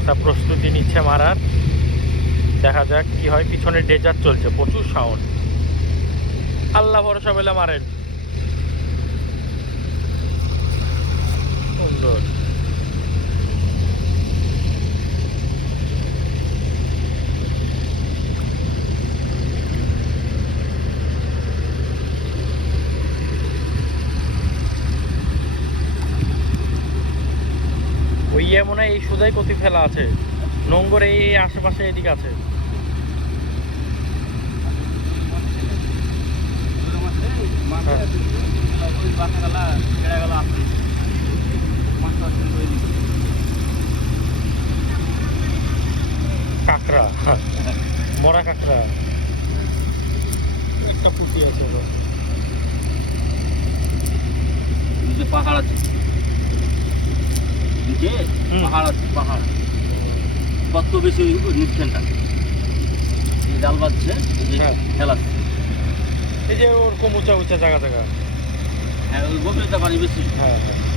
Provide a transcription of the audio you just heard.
চাচা প্রস্তুতি নিচ্ছে মারার। দেখা যাক কি হয়। পিছনে ডেজার্ট চলছে, প্রচুর সাউন্ড। আল্লাহ ভরসা পেলে মারেন। সুন্দর। ওই মনে হয় এই সুদাই কতি ফেলা আছে, নোংর এই আশেপাশে এদিকে আছে। কাঁকড়া, মরা কাঁকড়া। একটা পুঁটি আছে পাহাড় আছে, পাহাড় আছে, পাহাড় কত বেশি নিচ্ছেনটা জাল বাঁধছে খেলাচ্ছে। এই যে ওরকম উঁচা উঁচা জায়গা জায়গা। হ্যাঁ, ওই গভীরতা পানি বেশি। হ্যাঁ হ্যাঁ।